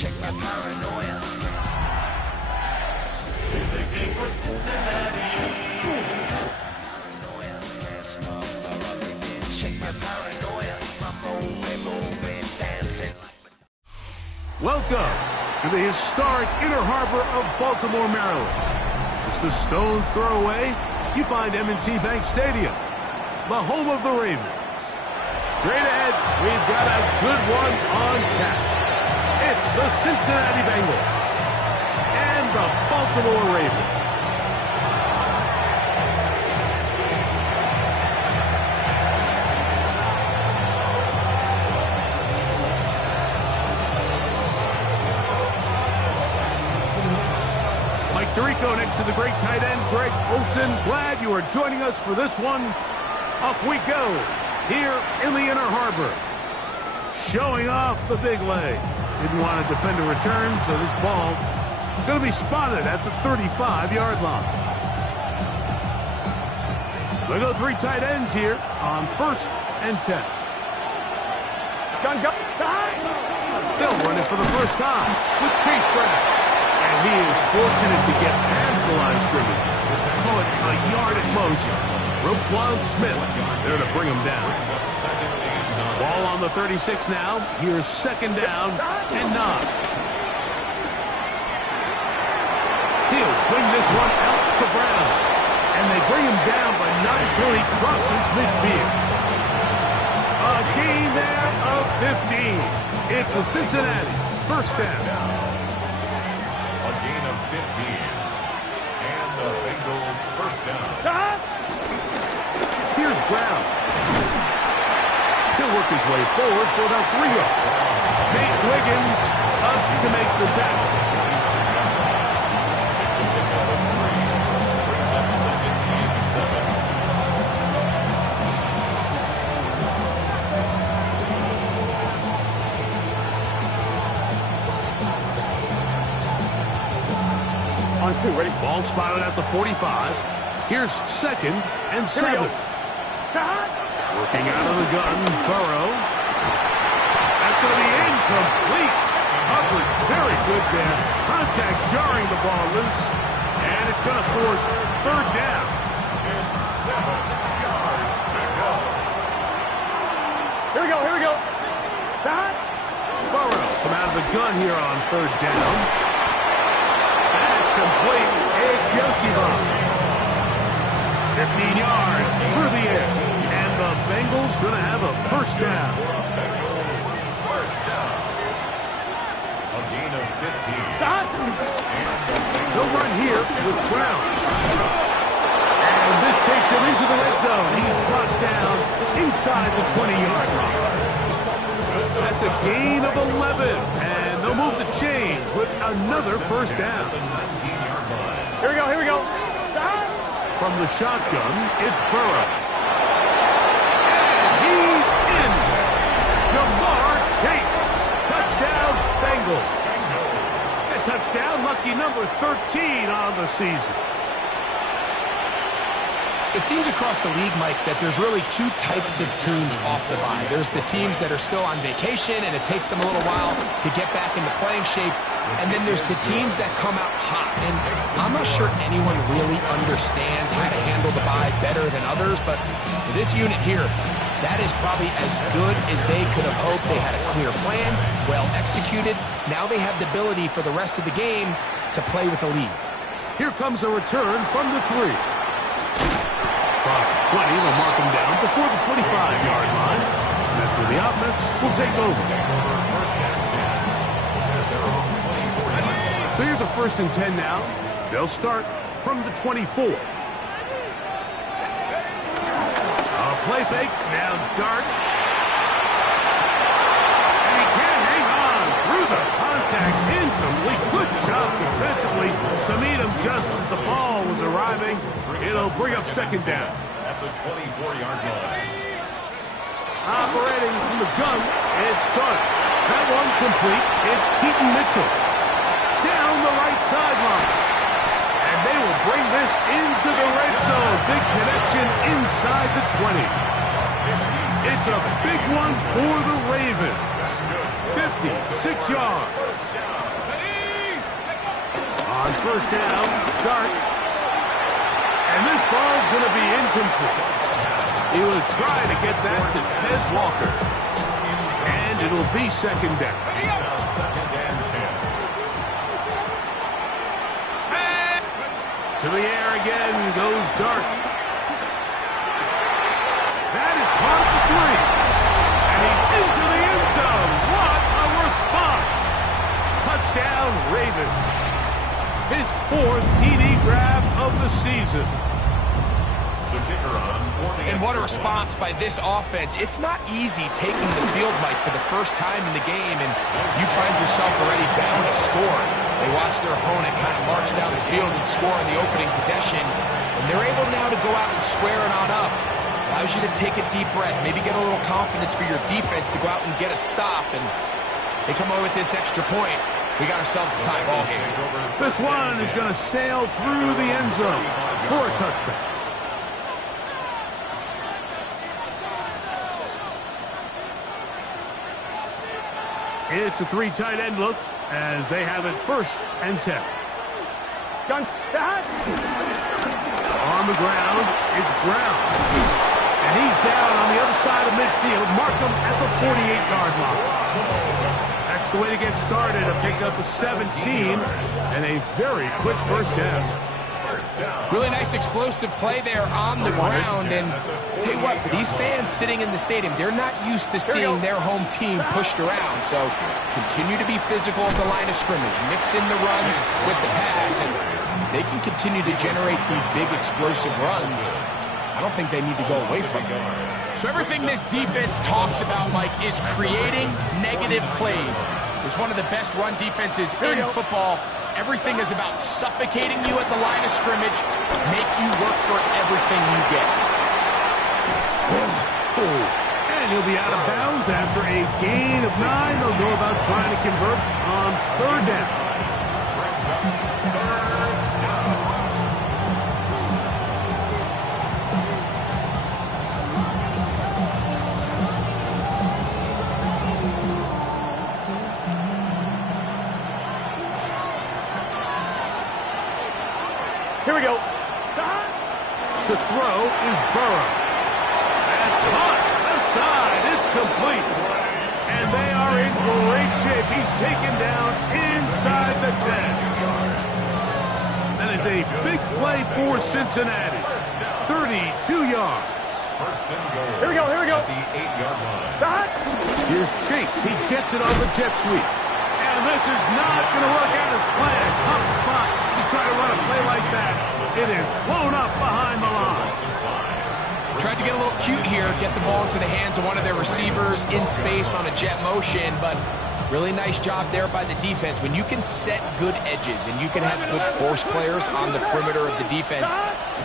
Check my paranoia. Welcome to the historic Inner Harbor of Baltimore, Maryland. Just a stone's throw away, you find M&T Bank Stadium, the home of the Ravens. Straight ahead, we've got a good one on tap. It's the Cincinnati Bengals and the Baltimore Ravens. Mike Tirico next to the great tight end, Greg Olsen. Glad you are joining us for this one. Off we go here in the Inner Harbor. Showing off the big leg. Didn't want to defend a return, so this ball is going to be spotted at the 35-yard line. They go three tight ends here on 1st and 10. Gun. They'll run it for the first time with Chase Brown. And he is fortunate to get past the line of scrimmage. Call it a yard at most. Roquan Smith there to bring him down. Ball on the 36 now. Here's 2nd down and 9. He'll swing this one out to Brown. And they bring him down, but not until he crosses midfield. A gain there of 15. It's a Cincinnati 1st down. A gain of 15. And the Bengals 1st down. Here's Brown. He'll work his way forward for about 3 yards. Nate Wiggins up to make the tackle. It's a pickup of 3. Brings up 2nd and 7. On 2, ready? Ball spotted at the 45. Here's 2nd and 7. Working out of the gun, Burrow. That's going to be incomplete. Hubbard, very good there. Contact jarring the ball loose. And it's going to force 3rd down. And 7 yards to go. Here we go. Burrow from out of the gun here on 3rd down. That's complete. It's Yosibon. 15 yards through the air. And the Bengals going to have a 1st down. First down. A gain of 15. They'll run here with Brown. And this takes him into the red zone. He's brought down inside the 20-yard line. That's a gain of 11. And they'll move the chains with another 1st down. Here we go. From the shotgun, it's Burrow. And he's in. Jamar Chase. Touchdown, Bengals. A touchdown, lucky number 13 on the season. It seems across the league, Mike, that there's really 2 types of teams off the bye. There's the teams that are still on vacation, and it takes them a little while to get back into playing shape. And then there's the teams that come out hot. And I'm not sure anyone really understands how to handle the bye better than others, but for this unit here, that is probably as good as they could have hoped. They had a clear plan, well executed. Now they have the ability for the rest of the game to play with a lead. Here comes a return from the 3. Across the 20, they'll mark him down before the 25-yard line. And that's where the offense will take over. So here's a 1st and 10 now. They'll start from the 24. A play fake, now Dart. And he can't hang on through the contact. Incomplete. Good job defensively to meet him just as the ball was arriving. It'll bring up 2nd down. At the 24-yard line. Operating from the gun, it's Dart. That one complete. It's Keaton Mitchell. Down the right sideline. And they will bring this into the red zone. Big connection inside the 20. It's a big one for the Ravens. 50, 6 yards. On first down, Dart. And this ball's going to be incomplete. He was trying to get that to Tez Walker. And it'll be second down. Second and 10. To the air again goes Dart. That is caught for 3. And he's into the end zone. What a response. Touchdown, Ravens. His 4th TD grab of the season. The kicker on for the And what a response by this offense. It's not easy taking the field, Mike, for the first time in the game, and you find yourself already down a score. They watch their opponent kind of march down the field and score on the opening possession, and they're able now to go out and square it on up. Allows you to take a deep breath, maybe get a little confidence for your defense to go out and get a stop, and they come away with this extra point. We got ourselves a tie ball game. This one is going to sail through the end zone for a touchdown. It's a 3 tight end look as they have it 1st and 10. Guns. On the ground, it's Brown. And he's down on the other side of midfield. Mark him at the 48-yard line. That's the way to get started. A pick up a 17 and a very quick first down. Really nice explosive play there on the ground. And tell you what, for these fans sitting in the stadium, they're not used to seeing their home team pushed around. So continue to be physical at the line of scrimmage. Mix in the runs with the pass. And they can continue to generate these big explosive runs. I don't think they need to go away from it. So everything this defense talks about, Mike, is creating negative plays. It's one of the best run defenses in football. Everything is about suffocating you at the line of scrimmage, make you work for everything you get. And he'll be out of bounds after a gain of 9. They'll go about trying to convert on 3rd down. Here we go. To throw is Burrow. That's caught. Left side. It's complete. And they are in great shape. He's taken down inside the 10. That is a big play for Cincinnati. 32 yards. First and goal. Here we go. Here we go. At the 8-yard line. Here's Chase. He gets it on the jet sweep. And this is not going to work out as planned. Tough spot to try to run a play like that. It is blown up behind the line. Tried to get a little cute here, get the ball into the hands of one of their receivers in space on a jet motion, but really nice job there by the defense. When you can set good edges and you can have good force players on the perimeter of the defense,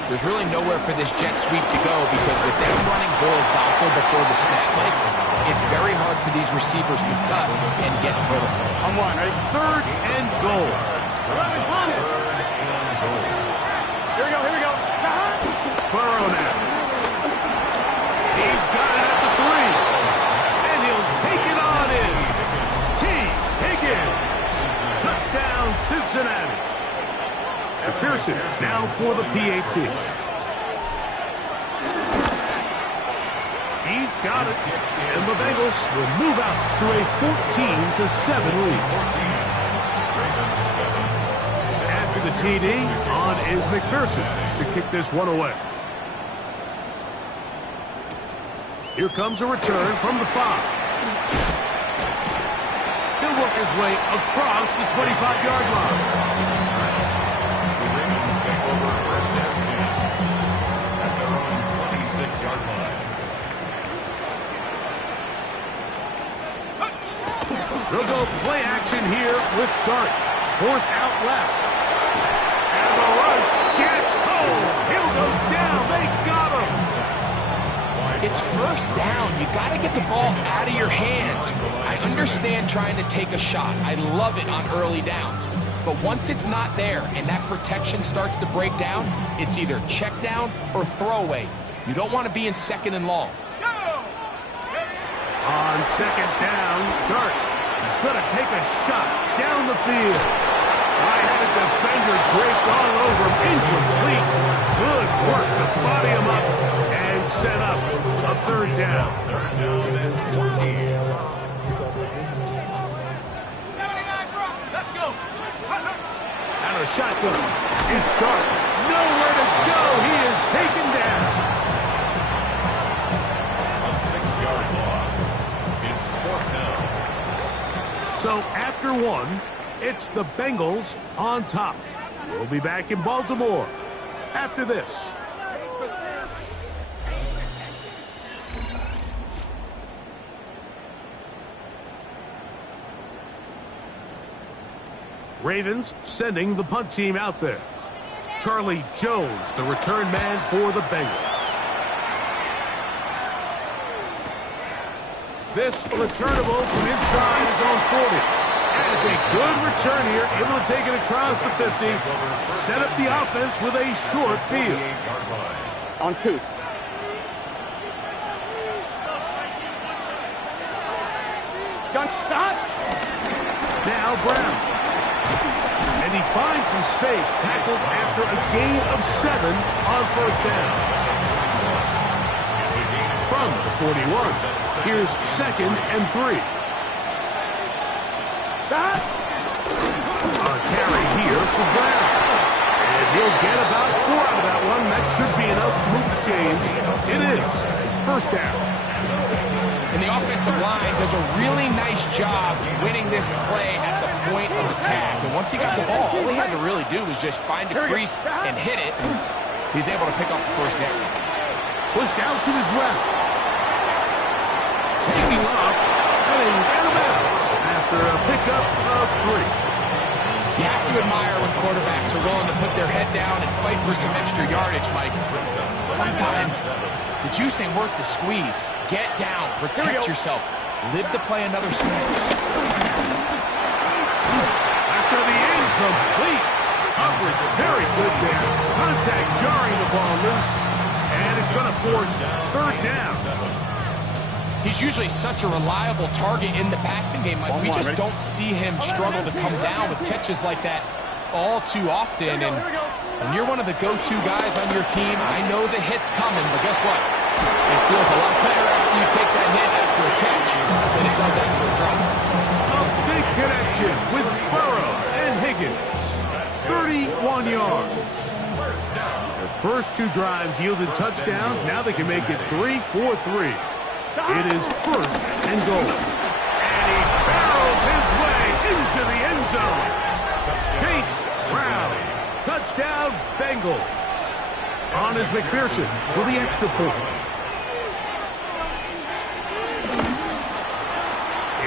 there's really nowhere for this jet sweep to go because with them running horizontal before the snap, Mike, it's very hard for these receivers to cut and get vertical. On 1, right? 3rd and goal. Here we go. Here we go. Burrow now. He's got it at the 3. And he'll take it on in. Higgins. Touchdown, Cincinnati. McPherson now for the PAT. He's got it. And the Bengals will move out to a 14-7 lead. After the TD, on is McPherson to kick this one away. Here comes a return from the 5. He'll work his way across the 25-yard line. The Ravens take over first and 10 at their own 26-yard line. They'll go play action here with Dart. Forced out left. And the rush gets home. He'll go down. They got him. It's first down. You got to get the ball out of your hands. I understand trying to take a shot. I love it on early downs. But once it's not there and that protection starts to break down, it's either check down or throwaway. You don't want to be in 2nd and long. On 2nd down, Dart. He's going to take a shot down the field. I had a defender draped all over him. Incomplete. Good work to body him up and set up a third down. Third down and 14. Let's go. Out of shotgun. It's dark. Nowhere to go. He is taken down. A 6-yard loss. It's 4th down. So after one, it's the Bengals on top. We'll be back in Baltimore after this. Ravens sending the punt team out there. Charlie Jones, the return man for the Bengals. This returnable from inside his own 40. And it's a good return here, able to take it across the 50. Set up the offense with a short field. On 2. Gun shot. Now Brown. And he finds some space, tackled after a gain of 7 on first down. From the 41, here's 2nd and 3. Shot. A carry here for Brown. And he'll get about 4 out of that one. That should be enough to move the chains. It is first down. And the offensive line does a really nice job winning this play at the point of attack. And once he got the ball, all he had to really do was just find a crease and hit it. He's able to pick up the first down. Pushed out to his left. Taking off. Heading out of bounds after a pickup of 3. You have to admire when quarterbacks are willing to put their head down and fight for some extra yardage, Mike. Sometimes the juice ain't worth the squeeze. Get down, protect yourself, live to play another snap. That's going to be incomplete. Coverage very good there. Contact jarring the ball loose. And it's going to force third down. He's usually such a reliable target in the passing game, Mike. We just don't see him struggle to come down with catches like that all too often. And when you're one of the go-to guys on your team, I know the hit's coming, but guess what? It feels a lot better after you take that hit after a catch than it does after a drop. A big connection with Burrow and Higgins. 31 yards. The first 2 drives yielded touchdowns. Now they can make it 3-4-3. It is 1st and goal. And he barrels his way into the end zone. Chase Brown. Touchdown, Bengals. On is McPherson for the extra point.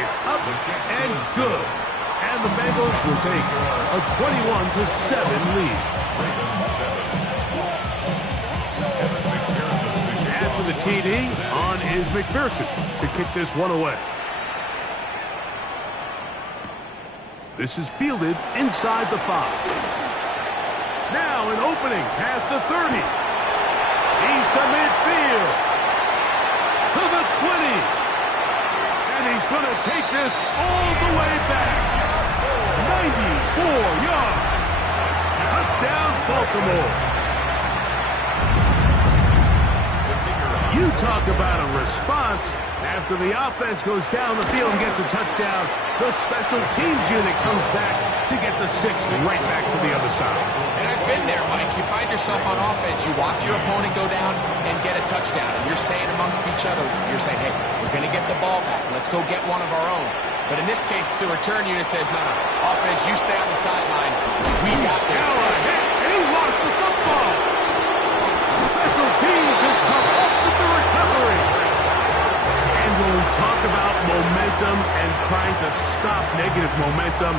It's up and good. And the Bengals will take a 21-7 lead. After the TD, on is McPherson to kick this one away. This is fielded inside the 5. Now an opening past the 30. He's to midfield. To the 20. And he's going to take this all the way back. 94 yards. Touchdown, Baltimore. You talk about a response. After the offense goes down the field and gets a touchdown, the special teams unit comes back to get the 6 right back to the other side. And I've been there, Mike. You find yourself on offense. You watch your opponent go down and get a touchdown. And you're saying amongst each other, you're saying, hey, we're going to get the ball back. Let's go get one of our own. But in this case, the return unit says, no, offense, you stay on the sideline. We got this. Now a hit, and he lost the football. Special teams has come up with the recovery. And when we talk about momentum and trying to stop negative momentum,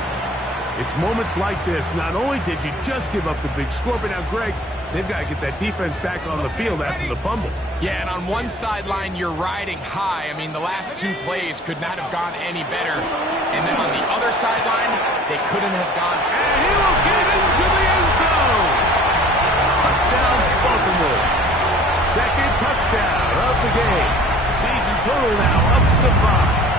it's moments like this. Not only did you just give up the big score, but now, Greg, they've got to get that defense back on the field after the fumble. Yeah, and on one sideline, you're riding high. I mean, the last 2 plays could not have gone any better. And then on the other sideline, they couldn't have gone. And he will get into the end zone. Touchdown, Baltimore. 2nd touchdown of the game. Season total now up to 5.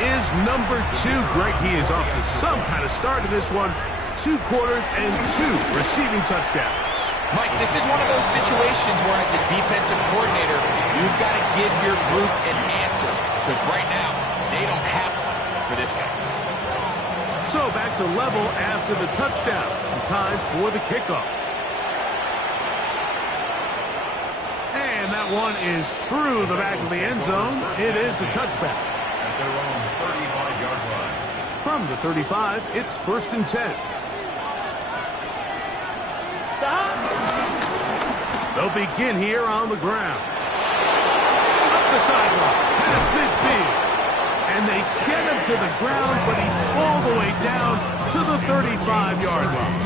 is number 2. Greg, he is off to some kind of start in this one. 2 quarters and 2 receiving touchdowns. Mike, this is one of those situations where as a defensive coordinator, you've got to give your group an answer. Because right now, they don't have one for this guy. So back to level after the touchdown. Time for the kickoff. And that one is through the back of the end zone. It is a touchback. At their own 35-yard line. From the 35, it's 1st and 10. They'll begin here on the ground. Up the sideline. Pass midfield. And they get him to the ground, but he's all the way down to the 35-yard line.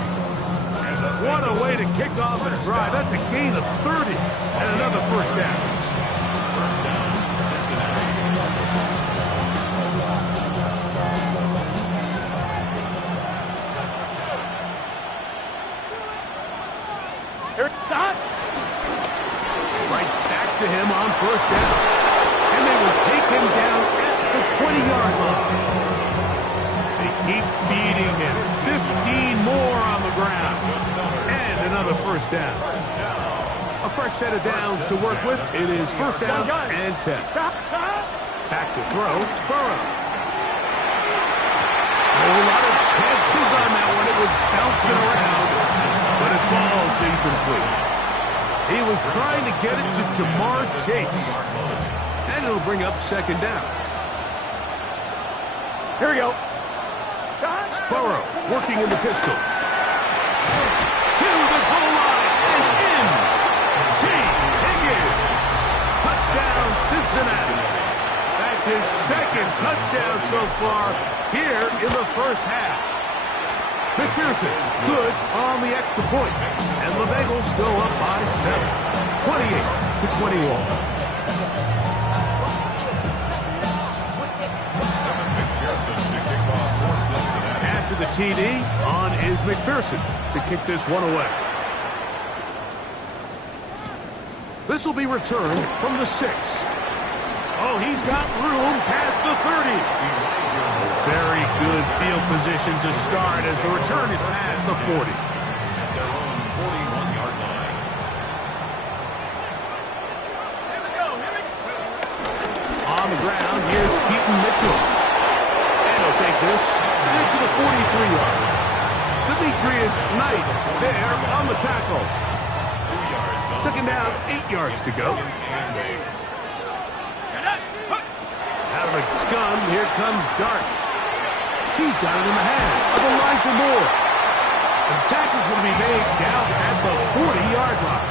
What a way to kick off a drive. That's a gain of 30 and another first down. First down, Cincinnati. Here's Scott. Right back to him on first down. And they will take him down at the 20-yard line. They keep feeding him. 15 more on the ground. And another first down. A fresh set of downs to work with. It is first down and 10. Back to throw, Burrow. A lot of chances on that one. It was bouncing around, but it falls incomplete. He was trying to get it to Jamar Chase. And it'll bring up second down. Here we go. Burrow working in the pistol. To the goal line and in. Chase Higgins. Touchdown, Cincinnati. That's his second touchdown so far here in the first half. McPherson, good on the extra point. And the Bengals go up by 7. 28-21. After the TD, on is McPherson to kick this one away. This will be returned from the 6. Oh, he's got room past the 30. Very good field position to start as the return is past the 40. At their own 41-yard line. On the ground, here's Keaton Mitchell. And he'll take this into the 43-yard line. Demetrius Knight there on the tackle. 2 yards on Second down, 8 yards to go. Out of the gun, here comes Dart. He's got it in the hands of Elijah Moore. The tackle's going to be made down at the 40-yard line.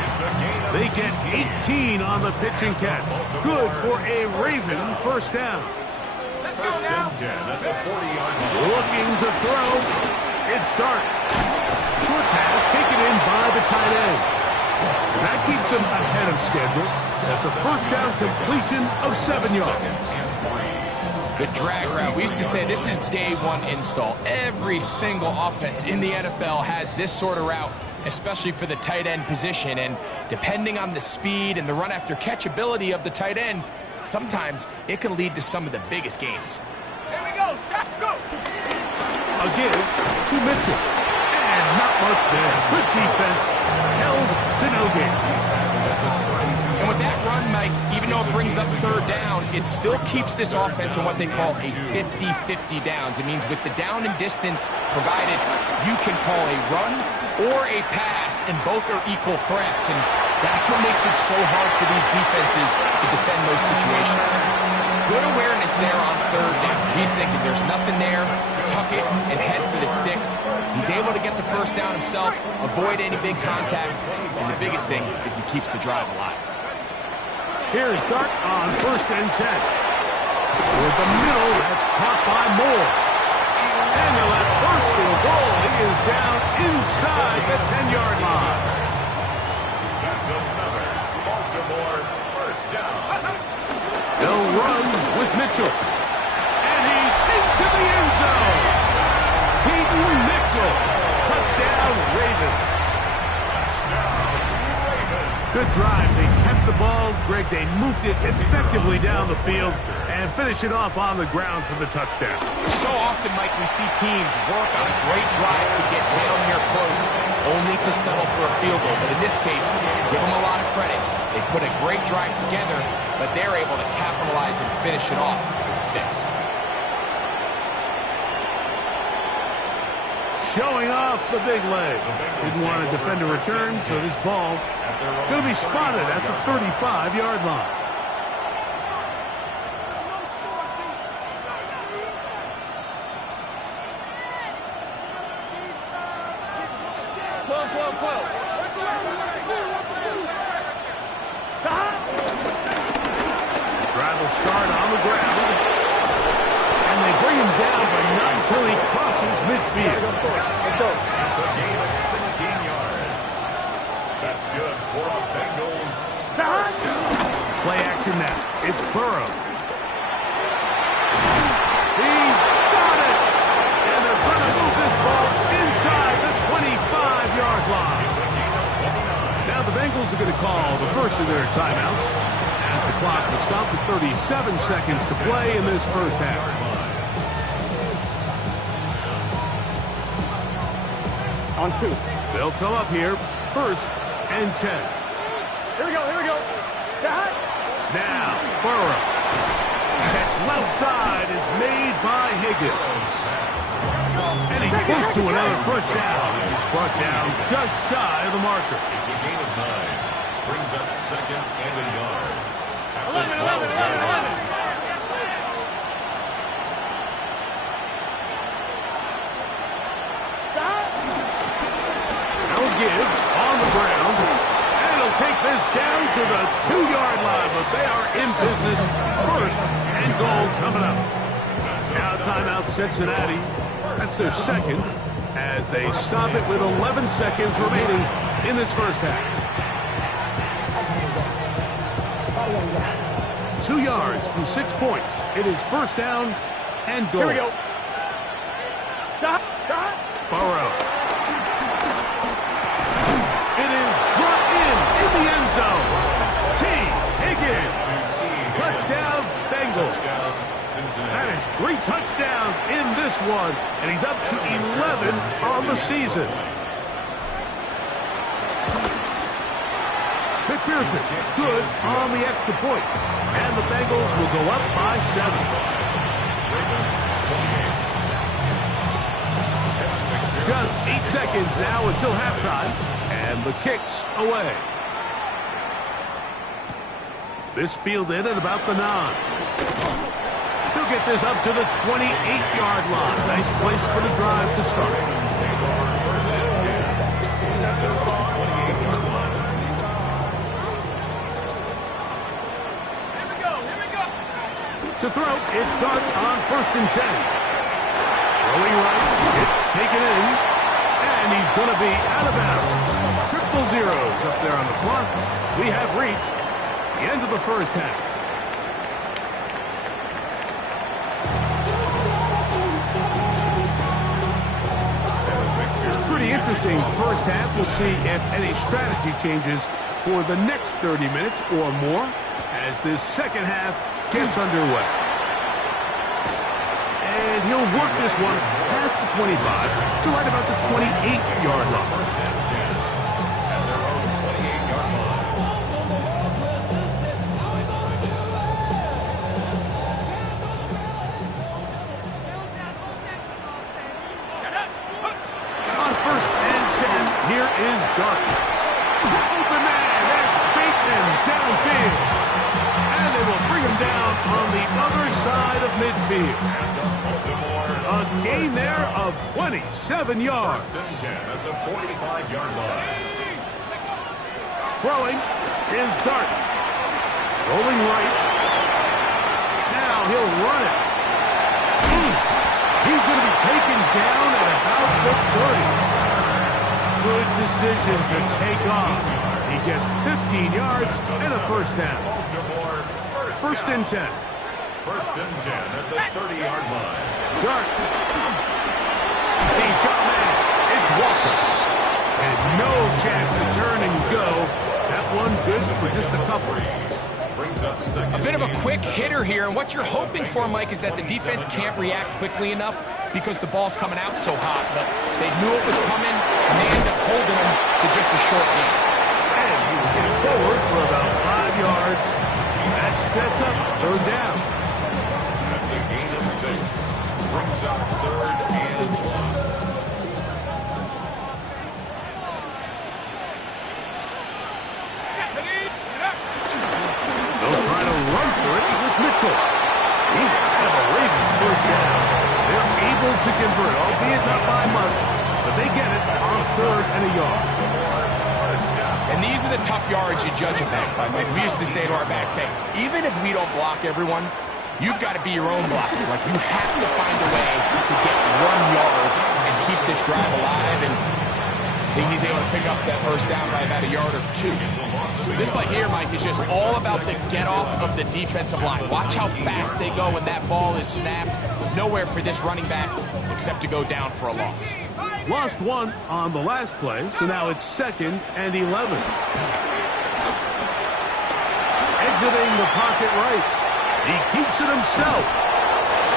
It's a gain of They get 18 on the pitch and catch. Good for a Raven first down. first and 10 at the 40-yard line. Looking to throw. It's Dart. Short pass taken in by the tight end. And that keeps him ahead of schedule. That's a first down completion of 7 yards. The drag route. We used to say this is day one install. Every single offense in the NFL has this sort of route, especially for the tight end position. And depending on the speed and the run after catch ability of the tight end, sometimes it can lead to some of the biggest gains. Here we go. Shaq, go. A give to Mitchell. And not much there. Good defense. Held to no gain. And with that run, Mike, even though it brings up third down, it still keeps this offense in what they call a 50-50 downs. It means with the down and distance provided, you can call a run or a pass, and both are equal threats. And that's what makes it so hard for these defenses to defend those situations. Good awareness there on third down. He's thinking there's nothing there, tuck it, and head for the sticks. He's able to get the first down himself, avoid any big contact, and the biggest thing is he keeps the drive alive. Here's Dart on first and 10. Toward the middle, that's caught by Moore. Daniel at first and goal. He is down inside the 10-yard line. That's another Baltimore first down. They'll run with Mitchell. And he's into the end zone. Peyton Mitchell. Touchdown, Ravens. Touchdown, Ravens. Good drive. They kept the ball, Greg, they moved it effectively down the field and finish it off on the ground for the touchdown. So often, Mike, we see teams work on a great drive to get down here close, only to settle for a field goal. But in this case, give them a lot of credit. They put a great drive together, but they're able to capitalize and finish it off with 6. Showing off the big leg. Didn't want to defend a return, so this ball going to be spotted at the 35-yard line. Drive will start on the ground. And they bring him down, but not until he crosses midfield. It's a gain of 16 yards. That's good for a Bengals first down. Play action now. It's Burrow. He's got it! And they're going to move this ball inside the 25-yard line. It's a gain of 29. Now the Bengals are going to call the first of their timeouts as the clock will stop with 37 seconds to play in this first half. On 2. They'll come up here, 1st and 10. Here we go. Now, Burrow. Catch left side is made by Higgins. And he's close to another first down. He's brought down just shy of the marker. It's a gain of 9. Brings up 2nd and a yard. At the 11. 12-yard line. Give on the ground, and he'll take this down to the 2-yard line, but they are in business. 1st and goal coming up. Now timeout Cincinnati. That's their 2nd as they stop it with 11 seconds remaining in this first half. 2 yards from 6 points. It is 1st down and goal. Here we go. Burrow. It is brought in the end zone. T. Higgins. Touchdown, Bengals. That is 3 touchdowns in this one, and he's up to 11 on the season. McPherson, good on the extra point, and the Bengals will go up by 7. Just 8 seconds now until halftime, and the kick's away. This fielded at about the 9. He'll get this up to the 28-yard line. Nice place for the drive to start. Here we go. To throw, it's Dart on 1st and 10. Throwing right, it's taken in, and he's going to be out of bounds. Triple zeros up there on the clock. We have reached the end of the first half. Pretty interesting first half. We'll see if any strategy changes for the next 30 minutes or more as this second half gets underway. And he'll work this one past the 25 to right about the 28-yard line. First and 10 at their own 28-yard line. On 1st and 10, here is Dart. Open man, that's Bateman downfield. And they will bring him down on the other side of midfield. A gain there of 27 yards. First and 10 at the 45-yard line. Throwing is Dart. Rolling right. Now he'll run it. He's going to be taken down at about the 30. Good decision to take off. He gets 15 yards and a first down. Baltimore, First and 10. First and 10 at the 30-yard line. Dart. He's got a man. It's Walker. And no chance to turn and go. That one good for just a couple. Brings up second. A bit of a quick hitter here, and what you're hoping for, Mike, is that the defense can't react quickly enough because the ball's coming out so hot. But they knew it was coming, and they end up holding them to just a short game. And he will get forward for about 5 yards. That sets up third down. That's a gain of 6. Brings up third and 1. They'll try to run for it with Mitchell. He had a Ravens first down. They're able to convert, albeit not by much, but they get it on third and a yard. And these are the tough yards you judge a back by. Like we used to say to our backs, hey, even if we don't block everyone, you've got to be your own blocker. Like you have to find a way to get 1 yard and keep this drive alive. And I think he's able to pick up that first down by about a yard or 2. This play here, Mike, is just all about the get-off of the defensive line. Watch how fast they go when that ball is snapped. Nowhere for this running back except to go down for a loss. Lost 1 on the last play, so now it's 2nd and 11. Exiting the pocket right. He keeps it himself.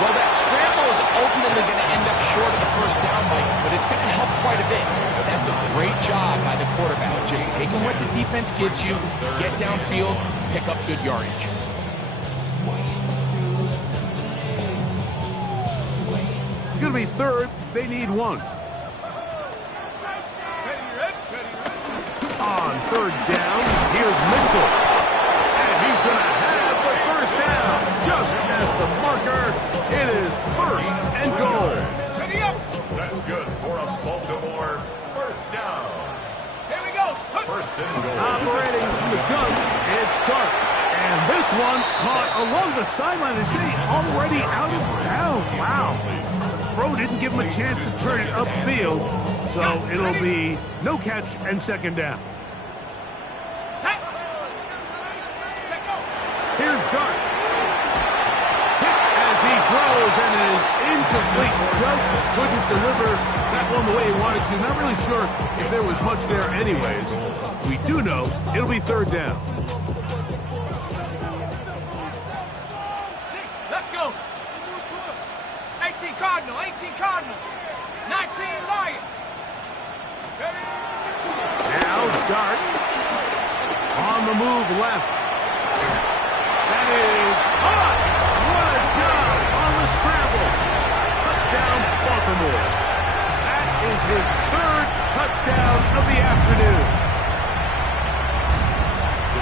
Well, that scramble is ultimately going to end up short of the first down, Mike, but it's going to help quite a bit. That's a great job by the quarterback. Just taking what the defense gives you, get downfield, pick up good yardage. It's going to be third. They need 1. On third down, here's Mitchell. And he's going to have the first down. Just as the marker, it is first and goal. That's good for a Baltimore first down. Here we go. First and goal. Operating from the gun, it's Dart. And this one caught along the sideline. They say already out of bounds. Wow. The throw didn't give him a chance to turn it upfield. So it'll be no catch and second down. Here's Dart. Hit as he throws and it is incomplete. Just couldn't deliver that one the way he wanted to. Not really sure if there was much there anyways. We do know it'll be third down. Let's go. 18 Cardinal, 18 Cardinal, 19 Lion. Now Dart on the move left. That is caught. What a job on the scramble. Touchdown, Baltimore. That is his third touchdown of the afternoon.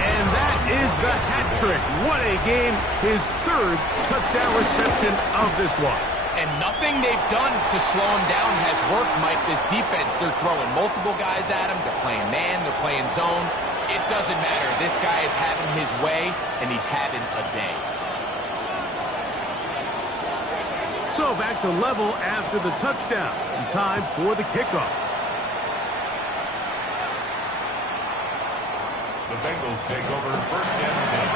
And that is the hat trick. What a game. His third touchdown reception of this one. And nothing they've done to slow him down has worked, Mike. This defense, they're throwing multiple guys at him. They're playing man, they're playing zone. It doesn't matter. This guy is having his way, and he's having a day. So back to level after the touchdown. And time for the kickoff. The Bengals take over first and 10.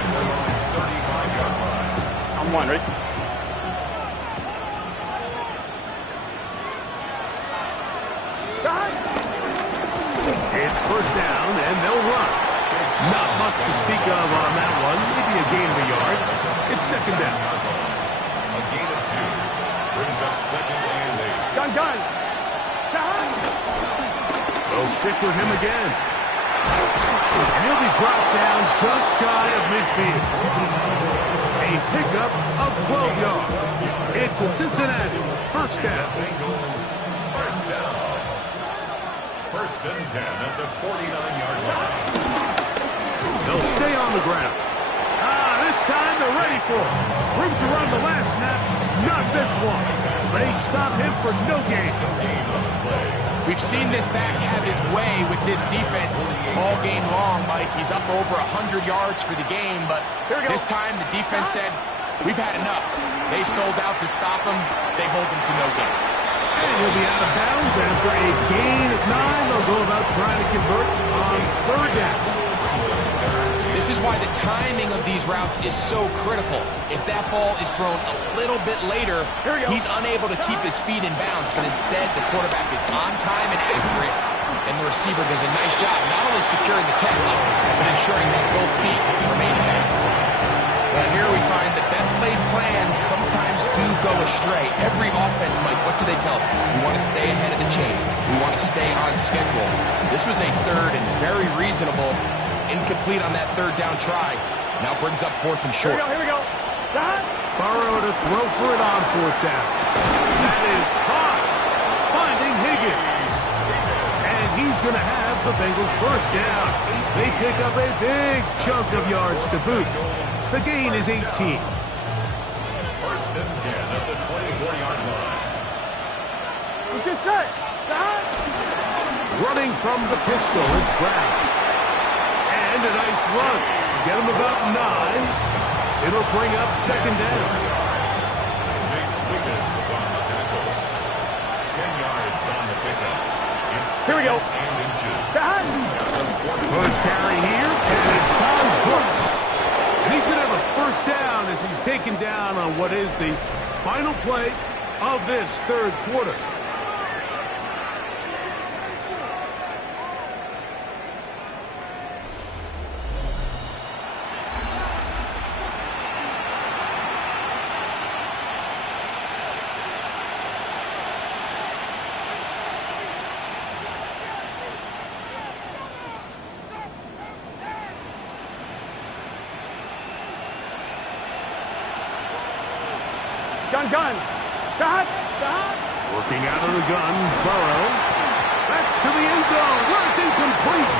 And they're on 35-yard line. I'm one, right? It's first down, and they'll run. Not much to speak of on that one. Maybe a gain of a yard. It's second down. A gain of 2. Brings up second and 8. Gun. They'll stick with him again. And he'll be brought down just shy of midfield. A pickup of 12 yards. It's a Cincinnati first down. Bengals first down. First and 10 at the 49-yard line. They'll stay on the ground. This time they're ready for it. Room to run the last snap. Not this one. They stop him for no gain. We've seen this back have his way with this defense all game long, Mike. He's up over 100 yards for the game, but this time the defense said, we've had enough. They sold out to stop him. They hold him to no gain. And he'll be out of bounds after a gain of 9. They'll go about trying to convert on third down. This is why the timing of these routes is so critical. If that ball is thrown a little bit later, he's unable to keep his feet in bounds, but instead the quarterback is on time and accurate, and and the receiver does a nice job not only securing the catch, but ensuring that both feet remain in bounds. Well, here we find the best laid plans sometimes do go astray. Every offense, Mike, what do they tell us? We want to stay ahead of the chain. We want to stay on schedule. This was a third and very reasonable, incomplete on that third down try. Now brings up fourth and short. Here we go. Burrow to throw for it on fourth down. That is caught, finding Higgins. And he's going to have the Bengals first down. They pick up a big chunk of yards to boot. The gain is 18. First and 10 at the 24-yard line. What's this say? Running from the pistol, it's Brown. And a nice run. Get him about 9. It'll bring up second down. Nate Wiggins on the tackle. 10 yards on the pickup. Here we go. And inches. First carry here, and it's Taj Brooks. And he's going to have a first down as he's taken down on what is the final play of this third quarter. Gun. Dot. Working out of the gun, Burrow. That's to the end zone, where it's incomplete.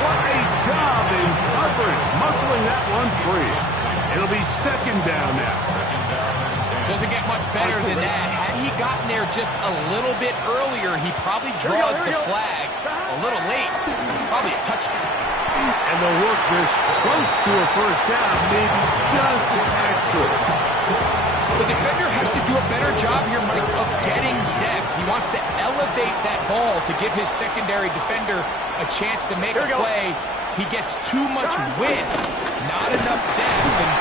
What a job in coverage, muscling that one free. It'll be second down now. Doesn't get much better than that. Had he gotten there just a little bit earlier, he probably draws the flag a little late. It's probably a touchdown. And they'll work this close to a first down, maybe just a tad short. The defender has to do a better job here, Mike, of getting depth. He wants to elevate that ball to give his secondary defender a chance to make a play. He gets too much width, not enough depth, and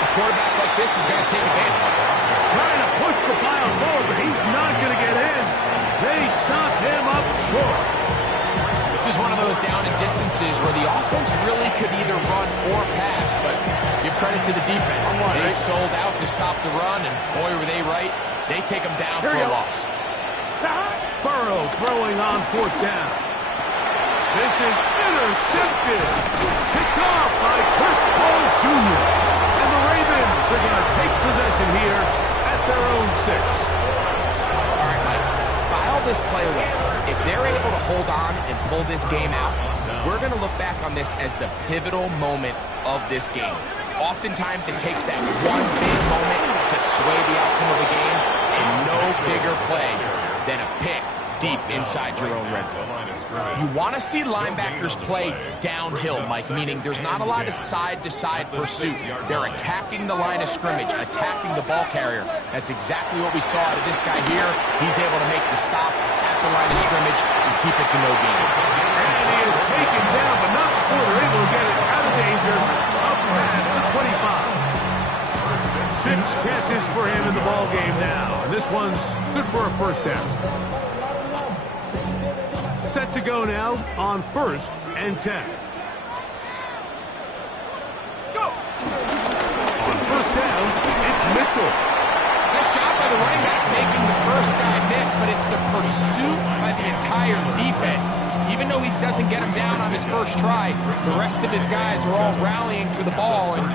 a quarterback like this is going to take advantage. Trying to push the pile forward, but he's not going to get in. They stop him up short. This is one of those down and distances where the offense really could either run or pass, but give credit to the defense. They sold out to stop the run, and boy, were they right. They take them down for a loss. Burrow throwing on fourth down. This is intercepted. Picked off by Chris Paul Jr. And the Ravens are going to take possession here at their own 6. All right, Mike, file this play away. If they're able to hold on and pull this game out, we're going to look back on this as the pivotal moment of this game. Oftentimes, it takes that one big moment to sway the outcome of the game, and no bigger play than a pick deep inside your own red zone. You want to see linebackers play downhill, Mike, meaning there's not a lot of side-to-side pursuit. They're attacking the line of scrimmage, attacking the ball carrier. That's exactly what we saw out of this guy here. He's able to make the stop at the line of scrimmage and keep it to no gain. And he is taken down, but not before they're able to get it out of danger. Up past the 25. 6 catches for him in the ball game now. And this one's good for a first down. Set to go now on 1st and 10. Go. On first down, it's Mitchell. Nice job by the running back making the first guy miss, but it's the pursuit by the entire defense. Even though he doesn't get him down on his first try, the rest of his guys are all rallying to the ball, and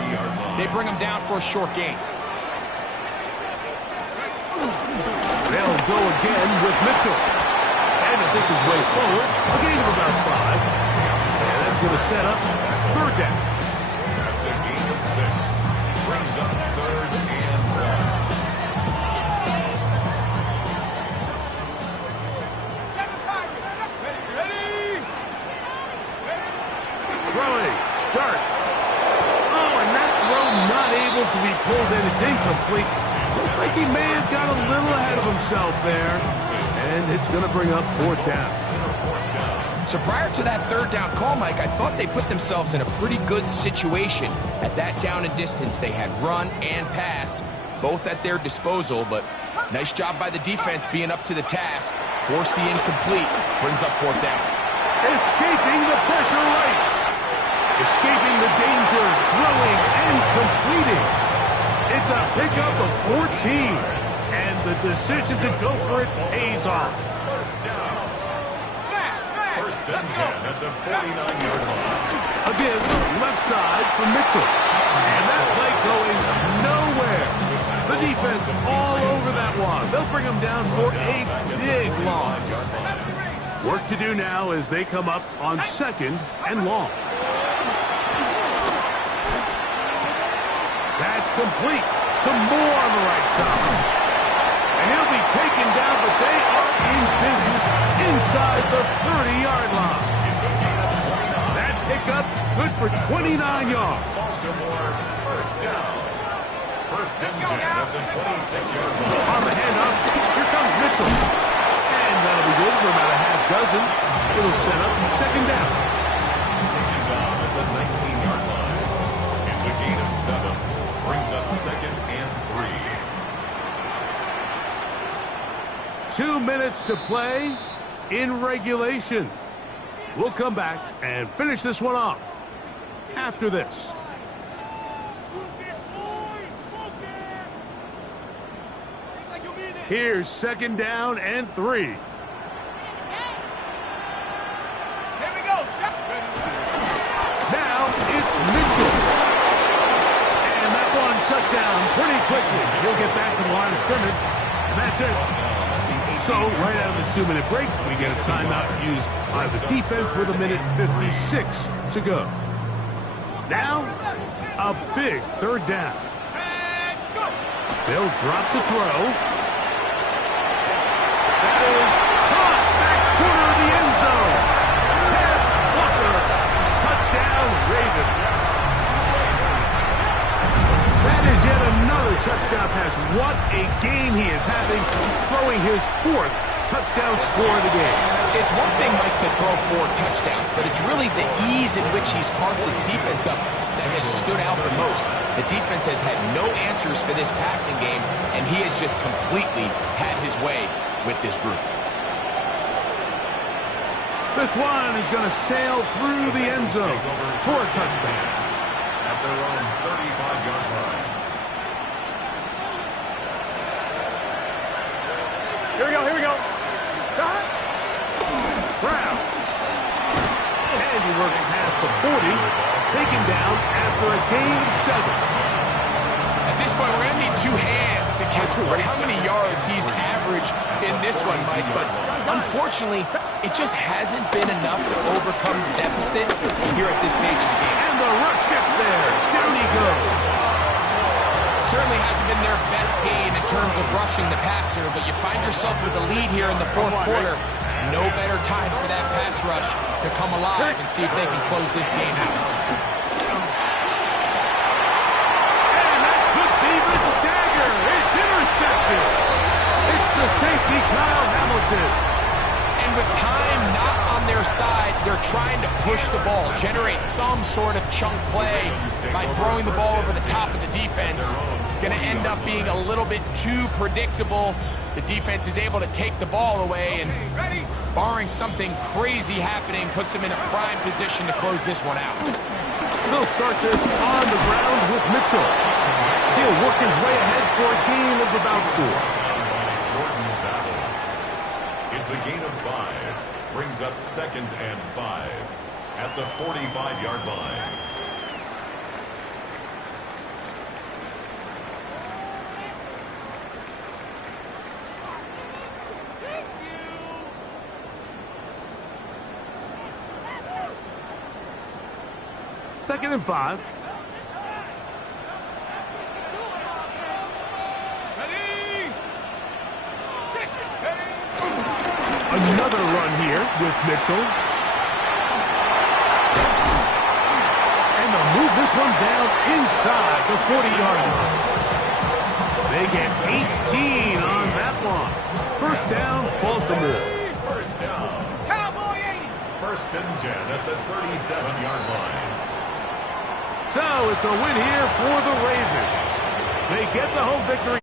they bring him down for a short gain. They'll go again with Mitchell. And to think his way forward, a gain of about 5. And that's going to set up third down. That's a gain of 6. Brings up 3rd and 1. Ready. Throwing. Dart. Oh, and that throw not able to be pulled in. It's incomplete. Looked like he may have got a little ahead of himself there. And it's going to bring up 4th down. So prior to that third down call, Mike, I thought they put themselves in a pretty good situation. At that down and distance, they had run and pass, both at their disposal, but nice job by the defense being up to the task. Forced the incomplete, brings up 4th down. Escaping the pressure right. Escaping the danger, throwing and completing. It's a pickup of 14. And the decision to go for it pays off. First down. First and 10 at the 49-yard line. Again, left side for Mitchell. And that play going nowhere. The defense all over that one. They'll bring him down for a big loss. Work to do now as they come up on 2nd and long. That's complete. Some more on the right side. And he'll be taken down, but they are in business inside the 30-yard line. That pickup good for 29 yards. Baltimore first down. First and 10 at the 26-yard line. On the handoff, here comes Mitchell. And that'll be good for about a half dozen. It'll set up 2nd down. Taken down at the 19-yard line. It's a gain of 7. Brings up 2nd and 3. 2 minutes to play in regulation. We'll come back and finish this one off after this. Here's 2nd down and 3. Here we go. Now it's Mitchell. And that one shut down pretty quickly. He'll get back to the line of scrimmage. And that's it. So, right out of the 2-minute break, we get a timeout used by the defense with 1:56 to go. Now, a big 3rd down. They'll drop to throw. That is caught back corner of the end zone. Pass Walker. Touchdown, Ravens. That is yet another touchdown pass. What a game he is having, throwing his 4th touchdown score of the game. It's one thing, Mike, to throw 4 touchdowns, but it's really the ease in which he's carved this defense up that has stood out the most. The defense has had no answers for this passing game, and he has just completely had his way with this group. This one is going to sail through the end zone for a touchdown. At their own 35-yard line. Here we go. Here we go. Brown. And he works past the 40, taken down after a gain of 7. At this point, we're going to need 2 hands to count for how many yards he's averaged in this one, Mike. But unfortunately, it just hasn't been enough to overcome the deficit here at this stage of the game. And the rush gets there. Down he goes. Certainly hasn't been their best game in terms of rushing the passer, but you find yourself with the lead here in the 4th quarter. No better time for that pass rush to come alive and see if they can close this game out. And that could be the dagger. It's intercepted. It's the safety, Kyle Hamilton. And with time not on their side, they're trying to push the ball, generate some sort of chunk play by throwing the ball over the top of the defense. It's going to end up being a little bit too predictable. The defense is able to take the ball away, and barring something crazy happening, puts them in a prime position to close this one out. They'll start this on the ground with Mitchell. He'll work his way ahead for a gain of about 4. It's a gain of 5. Brings up 2nd and 5 at the 45-yard line. Second and 5. Another run here with Mitchell. And they'll move this one down inside the 40-yard line. They get 18 on that one. First down, Baltimore. First down. Cowboy 80. First and 10 at the 37-yard line. So it's a win here for the Ravens. They get the home victory.